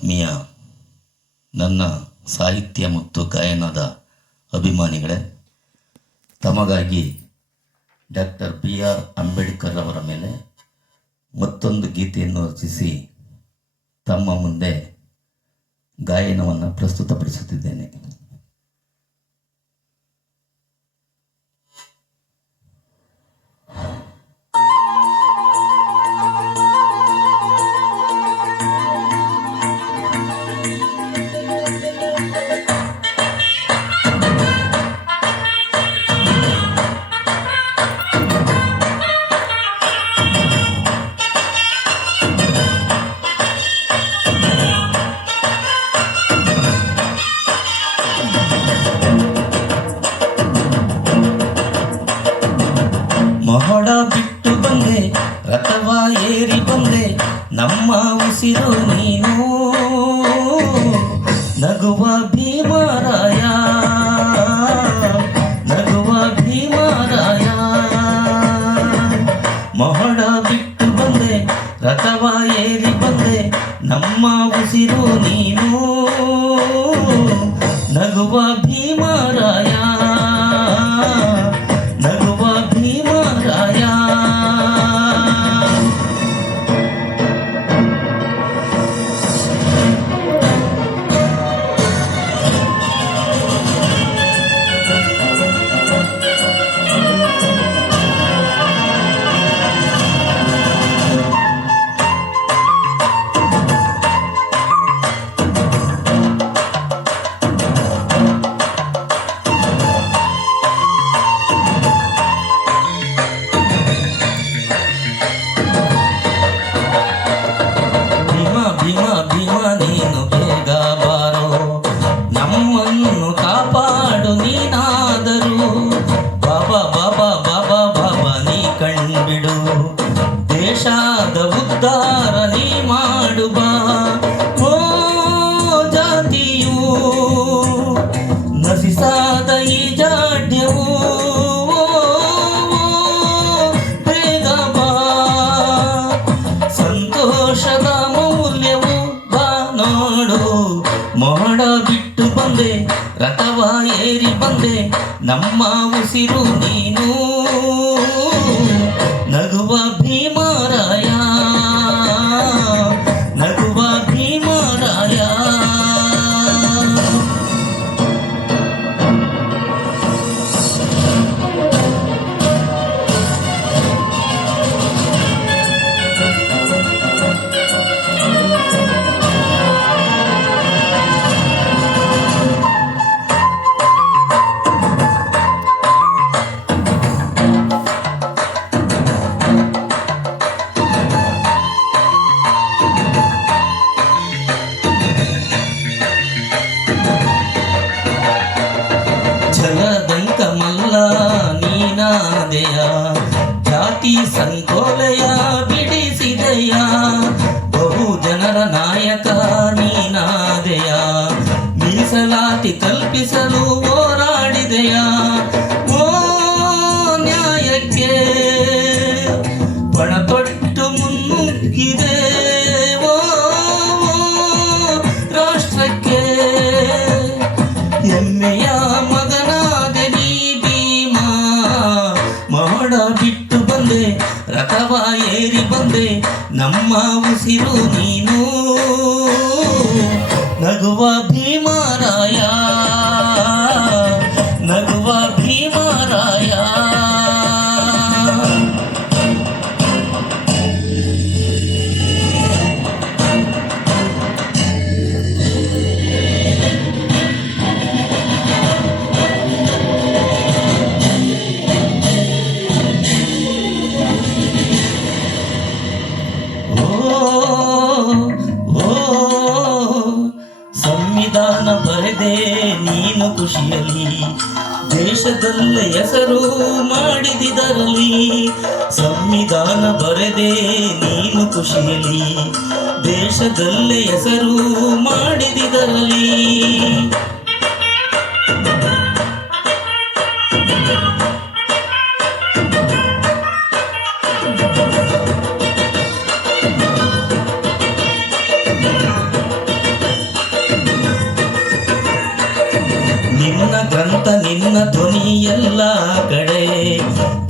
ಆತ್ಮೀಯ ನನ್ನ ಸಾಹಿತ್ಯ ಮತ್ತು ಗಾಯನದ ಅಭಿಮಾನಿಗಳೇ, ತಮಗಾಗಿ ಡಾಕ್ಟರ್ BR ಅಂಬೇಡ್ಕರ್ ಅವರ ಮೇಲೆ ಮತ್ತೊಂದು ಗೀತೆಯನ್ನು ರಚಿಸಿ ತಮ್ಮ ಮುಂದೆ ಗಾಯನವನ್ನು ಪ್ರಸ್ತುತಪಡಿಸುತ್ತಿದ್ದೇನೆ. ಮಹಡ ಬಿಟ್ಟು ಬಂದೆ, ರಥವ ಏರಿ ಬಂದೆ, ನಮ್ಮ ಉಸಿರು ನೀನು, ನಗುವ ಭೀಮರಾಯ, ನಗುವ ಭೀಮರಾಯ. ಮಹಡ ಬಿಟ್ಟು ಬಂದೆ, ರಥವ ಏರಿ ಬಂದೆ, ನಮ್ಮ ಉಸಿರು ನೀನು, ನಗುವ ಭೀಮರಾಯ, ನಗುವ ಭೀಮರಾಯ. ನೀನು ಬೇಗ ಬಾರೋ, ನಮ್ಮನ್ನು ಕಾಪಾಡು ನೀನಾದರೂ, ಬಾಬಾ ಬಾಬಾ ಬಾಬಾ ಬಾಬಾ ನೀ ಕಣ್ಬಿಡು, ದೇಶದ ಉದ್ಧಾರ ನೀ ಮಾಡುಬಾ. ಓ ಜಾತಿಯು ನಶಿಸಾದ ಈ ಜಾಡ್ಯವು, ಬೇಗ ಬಾ, ಸಂತೋಷದ ಮೌಲ್ಯವು ನೋಡು. ಮೋಡ ಬಿಟ್ಟು ಬಂದೆ, ರಥವ ಏರಿ ಬಂದೆ, ನಮ್ಮ ಉಸಿರು ನೀನು, ನಗುವ ಭೀಮರಾಯ, ನಗುವ ಭೀಮರಾಯ. ಜಲದಂಕ ಮಲ್ಲ ನೀನಾದೆಯ, ಜಾತಿ ಸಂಕೋಲೆಯ ಬಿಡಿಸಿದೆಯ, ಬಹು ಜನರ ನಾಯಕ ನೀನಾದೆಯ, ಮೀಸಲಾತಿ ಕಲ್ಪಿಸಲು ಹೋರಾಡಿದೆಯ. ಓ ನ್ಯಾಯಕ್ಕೆ ಪಣತೊಟ್ಟು ಮುನ್ನುಗ್ಗಿದೆ, ಓ ರಾಷ್ಟ್ರಕ್ಕೆ ಹೆಮ್ಮೆಯ ಮಗನಾದೆ ನೀ ಭೀಮ. ಮೋಡ ಬಿಟ್ಟು ಬಂದೆ, ರಥವ ಏರಿ ಬಂದೆ, ನಮ್ಮ ಉಸಿರು ನೀನು, ನಗುವ ಭೀಮರಾಯ, ನಗುವ ಭೀಮರಾಯ. ಸಂವಿಧಾನ ಬರೆದೆ ನೀನು ಖುಷಿಯಲಿ, ದೇಶದಲ್ಲೇ ಹೆಸರು ಮಾಡಿದಿದರಲ್ಲಿ. ಸಂವಿಧಾನ ಬರೆದೆ ನೀನು ಖುಷಿಯಲಿ, ದೇಶದಲ್ಲೇ ಹೆಸರು ಮಾಡಿದಿದರಲ್ಲಿ. ನಿನ್ನ ಗ್ರಂಥ ನಿನ್ನ ಧ್ವನಿ ಎಲ್ಲ ಕಡೆ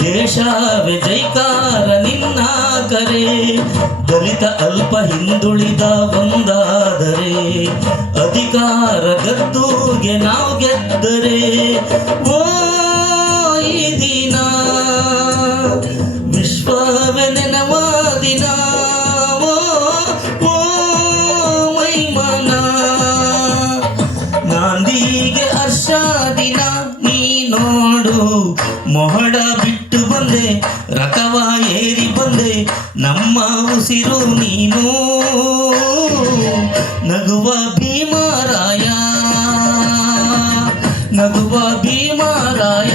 ದೇಶವೇ ಜೈಕಾರ ನಿನ್ನ ಕರೆ ದಲಿತ ಅಲ್ಪ ಹಿಂದುಳಿದ ಒಂದಾದರೆ ಅಧಿಕಾರ ಗದ್ದುಗೆ ನಾವು ಗೆದ್ದರೆ ಓ ಈ ದಿನ ವಿಶ್ವವೇ ನೆನವ ದಿನ ಓ ಓ ಮೈಮನ ನಾಂದಿಗೆ ಹರ್ಷ ದಿನ ನೀ ನೋಡು ಮೊಹಡ ಬಿಟ್ಟು ಬಂದೆ ರಥವ ಏರಿ ಬಂದೆ ನಮ್ಮ ಉಸಿರು ನೀನು ನಗುವ ಭೀಮರಾಯ ನಗುವ ಭೀಮರಾಯ